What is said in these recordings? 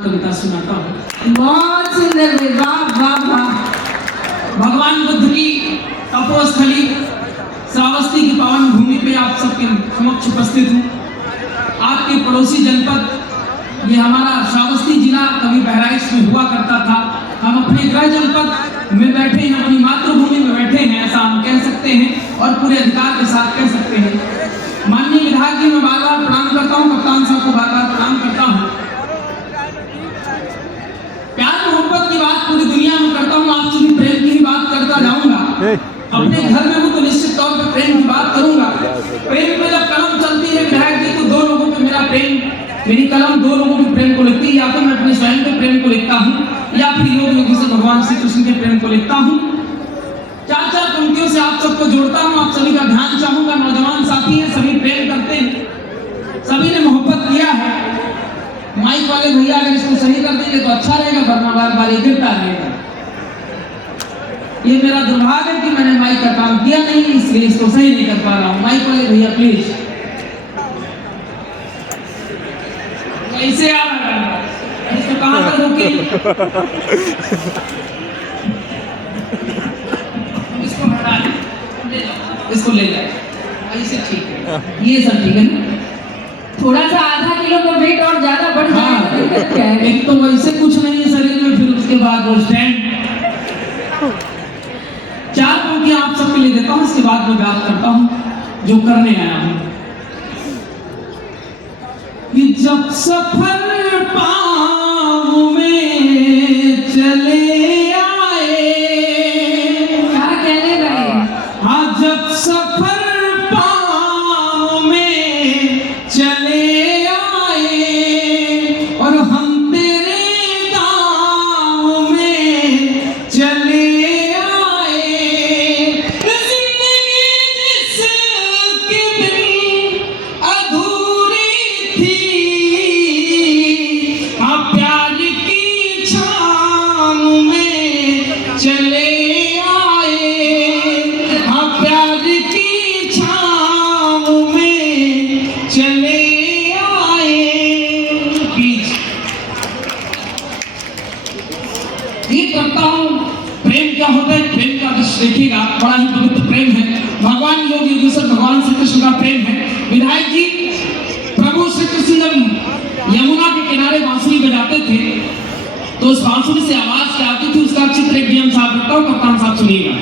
कविता सुनाता हूँ। बहुत सुंदर भाई, वाह वाह वाह। भगवान बुद्ध की तपोस्थली श्रावस्ती की पावन भूमि पे आप सबके समक्ष उपस्थित हूँ। आपके पड़ोसी जनपद ये हमारा श्रावस्ती जिला कभी बहराइच में हुआ करता था। हम अपने गृह जनपद में बैठे हैं, अपनी मातृभूमि में बैठे हैं, ऐसा हम कह सकते हैं और पूरे अधिकार के साथ कह सकते हैं। माननीय विधायक जी मैं बार बार प्रणाम करता हूँ, कप्तान साहब को बार बार प्रणाम करता हूँ। प्यार मोहब्बत की बात पूरी दुनिया में करता हूँ, आपसे भी प्रेम की ही बात करता जाऊंगा। अपने घर में हूँ तो निश्चित तौर पर प्रेम की बात करूंगा। प्रेम में जब कलम चलती है विधायक जी तो दो लोगों पे मेरा प्रेम, मेरी कलम दो लोगों के प्रेम को लिखती है। या तो मैं अपने स्वयं के प्रेम को लिखता हूँ या फिर योग योगी से भगवान श्री कृष्ण के प्रेम को लिखता हूँ। चार चार पंक्तियों से आप सबको जोड़ता हूँ। आप सभी का ध्यान चाहूंगा। नौजवान साथी हैं, सभी प्रेम करते हैं, सभी ने मोहब्बत किया है। माइक वाले भैया अगर इसको सही कर देंगे तो अच्छा रहेगा, वरना बार बार गिरता रहेगा। ये मेरा दुर्भाग्य है कि मैंने माइक का काम किया नहीं, इसलिए इसको सही नहीं कर पा रहा हूँ। माइक वाले भैया प्लीज ऐसे आ रहा है, इसको कहाँ तक रोके, इसको हटा ले, इसको ले जाए, ऐसे ठीक है, ये सब ठीक है ना। थोड़ा सा आधा किलो का वेट और ज्यादा बढ़ जाएगा। एक तो वैसे कुछ नहीं है शरीर में, फिर उसके बाद वो स्टैंड। चार पंक्तियां आप सबके लिए देता हूं, इसके बाद मैं बात करता हूं जो करने आया हूं। कि जब सफर पाँव में चले आए, क्या कहने भाई, हाँ जब सफर पाँव में चले आए और हम तेरे गाँव में चले आए, जिंदगी जिसके बिन अधूरी थी, हाँ प्यार की छाँव में चले आए, हाँ प्यार की छाँव में चले आए। बीच ये करता हूँ। प्रेम क्या होता है, प्रेम का दृश्य देखिएगा, बड़ा ही पवित्र प्रेम है। भगवान योग योगेश्वर भगवान श्री कृष्ण का प्रेम है। विधायक जी प्रभु श्री कृष्ण जब यमुना के किनारे बांसुरी बजाते थे तो उस बांसुरी से आवाज क्या आती थी, उसका चित्र एक डीएम साहब रखता हूँ, कप्तान साहब सुनिएगा।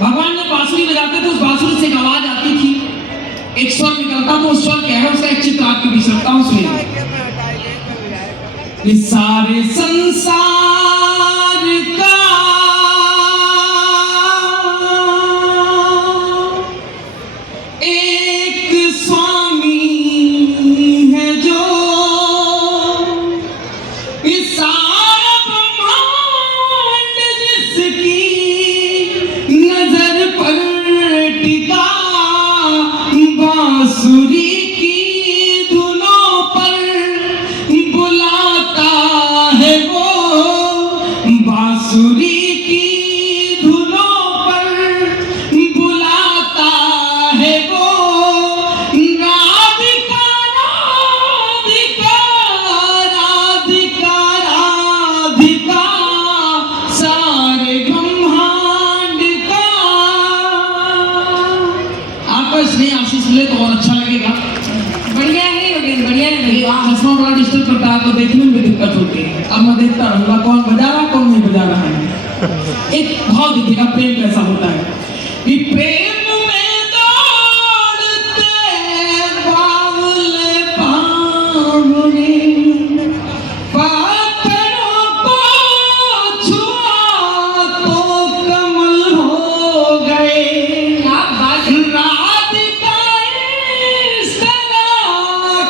भगवान जब बांसुरी बजाते थे उस बांसुरी से एक आवाज आती थी, एक स्वर निकलता तो उस स्वर क्या है, उसका एक चित्र आपके बीच रखता हूँ, सुनिए। इस सारे संसार का एक स्वामी है जो इस सारा ब्रह्मांड जिसकी नजर पर टिका, बांसुरी की धुनों पर बुलाता है वो, बांसुरी की धुनों पर बुलाता है वो, राधिका राधिका राधिका राधिका सारे ब्रह्मांड का। आपको इसलिए आशीष मिले तो और अच्छा लगेगा। बढ़िया है योगेश, बढ़िया है भैया। हंसना बड़ा डिस्टर्ब करता है, आपको देखने में भी दिक्कत होती है। अब मैं देखता रहूंगा कौन बजा रहा कौन नहीं बजा रहा है। एक भाव दिखेगा प्रेम कैसा होता है कि प्रेम में दौड़ते बावले बावले, पाथरों को छुआ तो कमल हो गए, राधिका इस तरह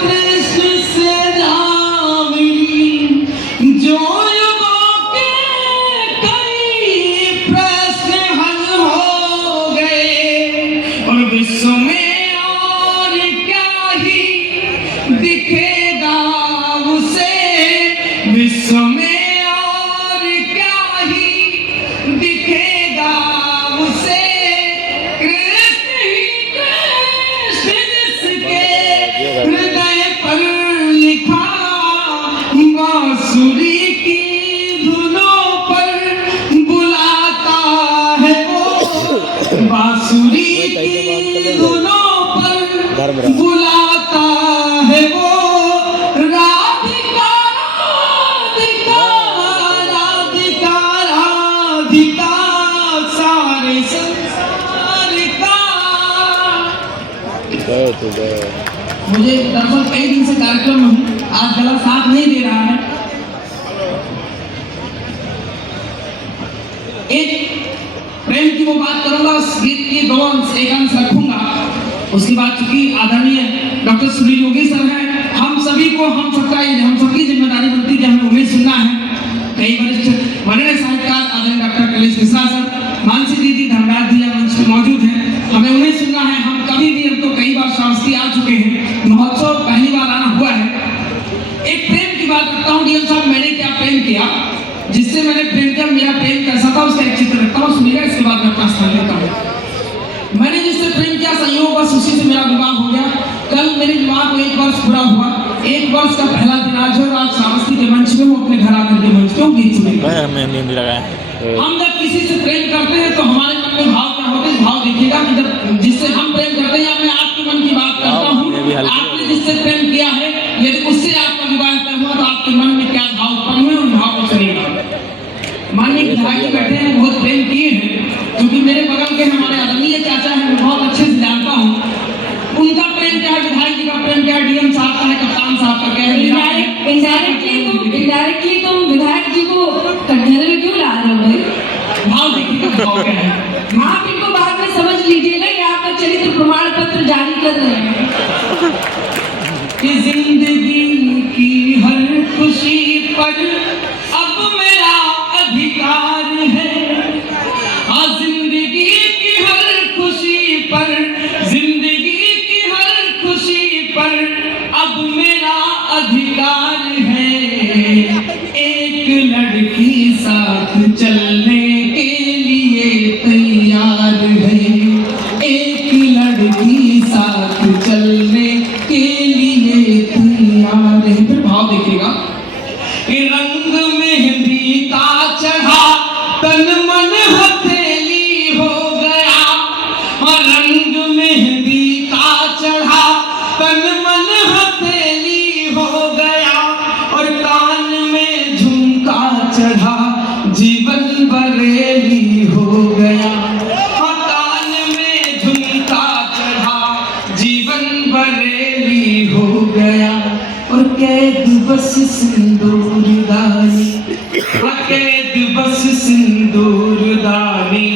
कृष्ण से जा मिली, जो युगों के कई प्रश्न हल हो गए, और विश्व में और क्या ही दिखेगा उसे, विश्व में और क्या ही दिखेगा उसे, कृष्ण ही कृष्ण जिसके हृदय पर लिखा मुझे दरअसल कई दिन से कार्यक्रम में हूँ, आज गला साथ नहीं दे रहा है। एक प्रेम की वो बात करूंगा, उस गीत की दो अंश एक अंश रखूंगा। उसके बाद चूंकि आदरणीय डॉक्टर सुनील योगी सर हैं, हम सभी को हम सबकी जिम्मेदारी बनती है कि हमें उन्हें सुनना है। कई वरिष्ठ वरीय साहित्यकार आदरणीय डॉक्टर कलेश मिश्रा सर, मानसी दीदी, धर्मराज जी मंच पे मौजूद हैं, हमें उन्हें सुनना है। हम कभी भी, हम तो कई बार श्रावस्ती आ चुके हैं, महोत्सव पहली बार आना हुआ है। एक प्रेम की बात करता हूँ, डीएम साहब मैंने क्या प्रेम किया, जिससे मैंने प्रेम किया, मेरा प्रेम कैसा था उसका एक चित्र रखता हूँ, सुनिएगा, इसके बाद मैं अपना स्थान लेता हूँ। मैंने जिससे प्रेम किया, संयोग बस उसी से मेरा विवाह हो गया। कल मेरे विवाह को 1 वर्ष पूरा हुआ। 1 वर्ष का पहला दिन आज है, आज श्रावस्ती के मंच पे हूँ, अपने घर आकर के मंच पे हूँ, गीत सुनेगा। हम जब किसी से प्रेम करते हैं तो हमारे मन में भाव क्या होते हैं, भाव देखिएगा कि जब जिससे हम प्रेम करते हैं, मैं आपके मन की बात करता हूँ, आपने जिससे प्रेम किया है, यदि उससे आपका विवाह तय हुआ तो आपके मन में क्या भाव उत्पन्न हुए, उन भाव को सुनिएगा। माननीय विधायक बैठे हैं, बहुत प्रेम किए हैं, क्योंकि मेरे बगल के हमारे आदरणीय चाचा हैं, मैं बहुत अच्छे से जानता हूँ उनका प्रेम क्या है, विधायक जी का प्रेम क्या है, डीएम साहब का है, कप्तान साहब का क्या है। इनडायरेक्टली तुम विधायक जी को कटघरे में क्यों ला रहे हो भाई? भाव देखिए भाव क्या है। आप इनको बाद में समझ लीजिएगा, ये आपका चरित्र प्रमाण पत्र जारी कर रहे हैं कि जिंदगी की हर खुशी पर अब मेरा अधिकार है। हाँ, जिंदगी की हर खुशी पर, जिंदगी की हर खुशी पर अब मेरा अधिकार है। एक लड़की साथ चलने के लिए तैयार है, एक लड़की साथ चलने के लिए तैयार है। फिर भाव देखिएगा, रंग मेहंदी का चढ़ा, तन मन हथेली हो गया। रंग मेहंदी का चढ़ा, तन मन हथेली हो गया, और कान में झुमका चढ़ा, जीवन बरेली हो गया। कान में झुमका चढ़ा, जीवन बरेली हो गया, और कैद बस सिंदूरदानी, कैद बस सिंदूरदानी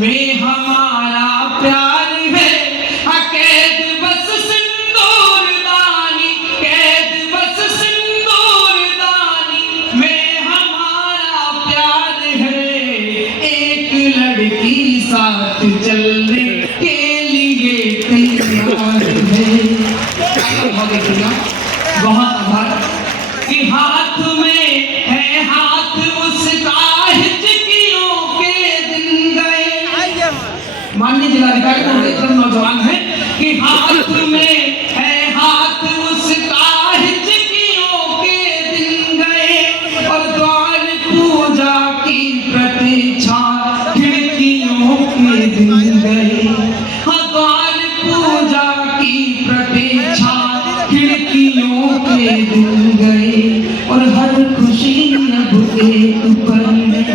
में हमारा प्यार है। कैद बस सिंदूरदानी, कैद बस सिंदूरदानी में हमारा प्यार है। एक लड़की साथ चलने के लिए तैयार है। बहुत आभार। कि हाथ में है हाथ उसका, हिचकियों के दिन गए। माननीय जिलाधिकारी महोदय एकदम नौजवान है कि हाथ में है हाथ उसका, हिचकियों के दिन गए, और द्वार पूजा की प्रतीक्षा, खिड़कियों के दिन गए। द्वार पूजा की प्रतीक्षा, खिड़कियों के दिन गए, और हर खुशी अब एक पल में,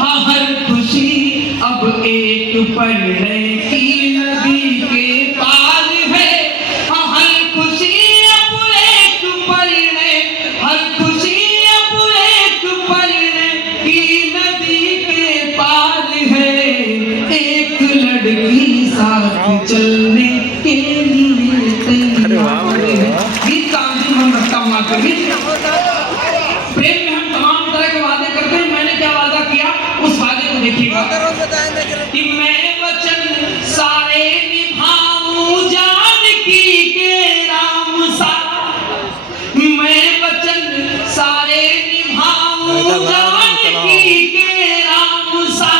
हर खुशी अब एक परिणय की नदी के पार है। हर खुशी अब एक परिणय, हर खुशी अब एक परिणय की नदी के पार है। एक लड़की साथ चलने के लिए तैयार है। गीत का अंतिम हम रखता हूँ आपके बीच। प्रेम में हम तमाम तरह के वादे करते हैं, मैंने क्या वादा किया उस वादे को देखिएगा कि मैं वचन सारे निभाऊं, जानकी के राम सा। मैं वचन सारे निभाऊं, जानकी के राम सा।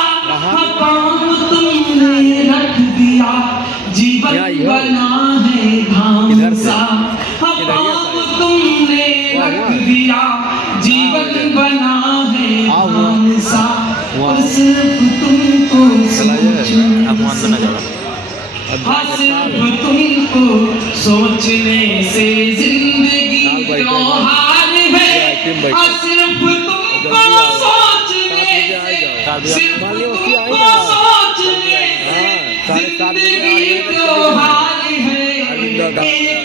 काम तुमने रख दिया, जीवन बना है धाम सा। काम तुमने रख दिया, जीवन बना है धाम सा। और सिर्फ तुमको सोचने से जिंदगी त्योहार है। सिर्फ तुमको सोचने से, सिर्फ तुमको सोचने से जिंदगी त्योहार है। ये